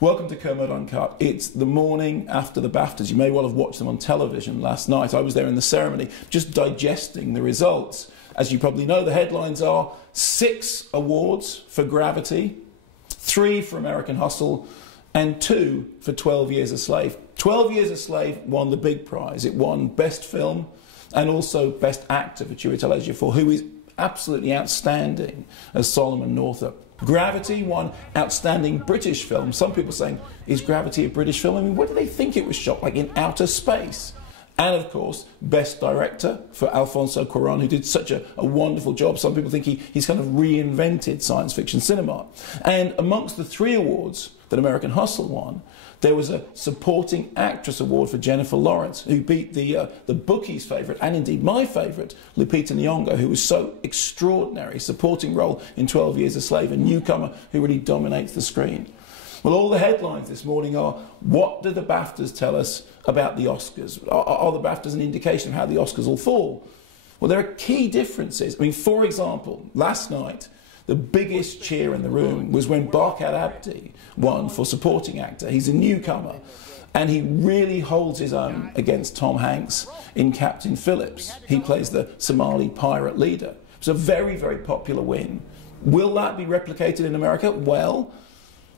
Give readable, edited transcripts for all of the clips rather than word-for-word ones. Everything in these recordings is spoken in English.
Welcome to Kermode Uncut. It's the morning after the BAFTAs. You may well have watched them on television last night. I was there in the ceremony, just digesting the results. As you probably know, the headlines are 6 awards for Gravity, 3 for American Hustle, and 2 for 12 Years a Slave. 12 Years a Slave won the big prize. It won Best Film and also Best Actor for Chiwetel Ejiofor, who is absolutely outstanding as Solomon Northup. Gravity won Outstanding British Film. Some people saying, is Gravity a British film? I mean, where do they think it was shot? Like in outer space? And of course, Best Director for Alfonso Cuarón, who did such a wonderful job. Some people think he's kind of reinvented science fiction cinema. And amongst the 3 awards that American Hustle won, there was a Supporting Actress Award for Jennifer Lawrence, who beat the bookies' favourite, and indeed my favourite, Lupita Nyong'o, who was so extraordinary, supporting role in 12 Years a Slave, a newcomer who really dominates the screen. Well, all the headlines this morning are, what do the BAFTAs tell us about the Oscars? Are the BAFTAs an indication of how the Oscars will fall? Well, there are key differences. I mean, for example, last night, the biggest cheer in the room was when Barkhad Abdi won for Supporting Actor. He's a newcomer, and he really holds his own against Tom Hanks in Captain Phillips. He plays the Somali pirate leader. It's a very, very popular win. Will that be replicated in America? Well,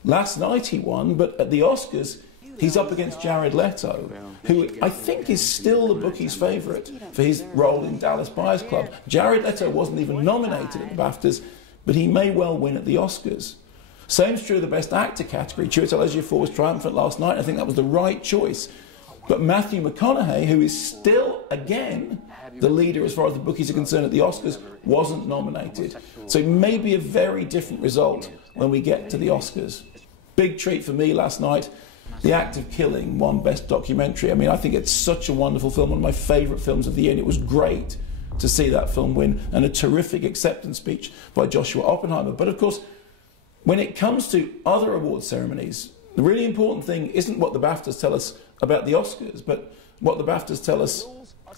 last night he won, but at the Oscars, he's up against Jared Leto, who I think is still the bookies' favourite for his role in Dallas Buyers Club. Jared Leto wasn't even nominated at the BAFTAs, but he may well win at the Oscars. Same's true of the Best Actor category. Chiwetel Ejiofor was triumphant last night. I think that was the right choice. But Matthew McConaughey, who is still, again, the leader as far as the bookies are concerned at the Oscars, wasn't nominated. So it may be a very different result when we get to the Oscars. Big treat for me last night. The Act of Killing won Best Documentary. I mean, I think it's such a wonderful film, one of my favourite films of the year, and it was great to see that film win, and a terrific acceptance speech by Joshua Oppenheimer. But of course, when it comes to other award ceremonies, the really important thing isn't what the BAFTAs tell us about the Oscars, but what the BAFTAs tell us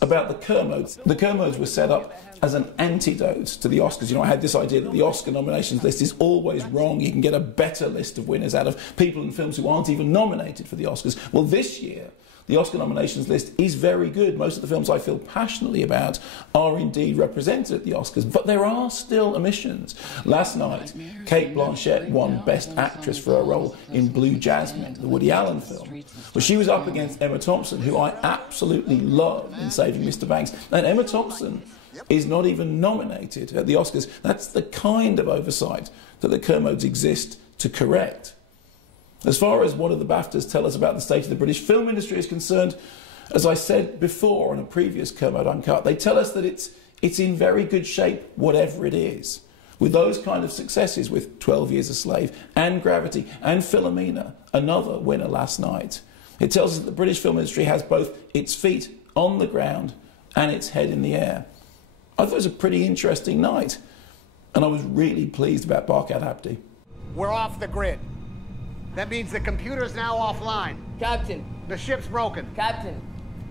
about the Kermodes. The Kermodes were set up as an antidote to the Oscars. You know, I had this idea that the Oscar nominations list is always wrong. You can get a better list of winners out of people and films who aren't even nominated for the Oscars. Well, this year, the Oscar nominations list is very good. Most of the films I feel passionately about are indeed represented at the Oscars, but there are still omissions. Last night, Cate Blanchett won Best Actress for her role in Blue Jasmine, the Woody Allen film. But she was up against Emma Thompson, who I absolutely love in Saving Mr. Banks. And Emma Thompson is not even nominated at the Oscars. That's the kind of oversight that the Kermodes exist to correct. As far as what do the BAFTAs tell us about the state of the British film industry is concerned, as I said before on a previous Kermode Uncut, they tell us that it's in very good shape, whatever it is. With those kind of successes, with 12 Years a Slave and Gravity and PHILOMENA, another winner last night, it tells us that the British film industry has both its feet on the ground and its head in the air. I thought it was a pretty interesting night, and I was really pleased about Barkhad Abdi. We're off the grid. That means the computer's now offline. Captain. The ship's broken. Captain,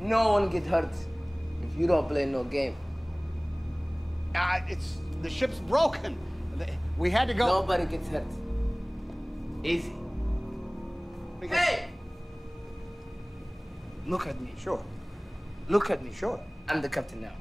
no one gets hurt if you don't play no game. The ship's broken. We had to go. Nobody gets hurt. Easy. Hey! Look at me. Sure. Look at me. Sure. I'm the captain now.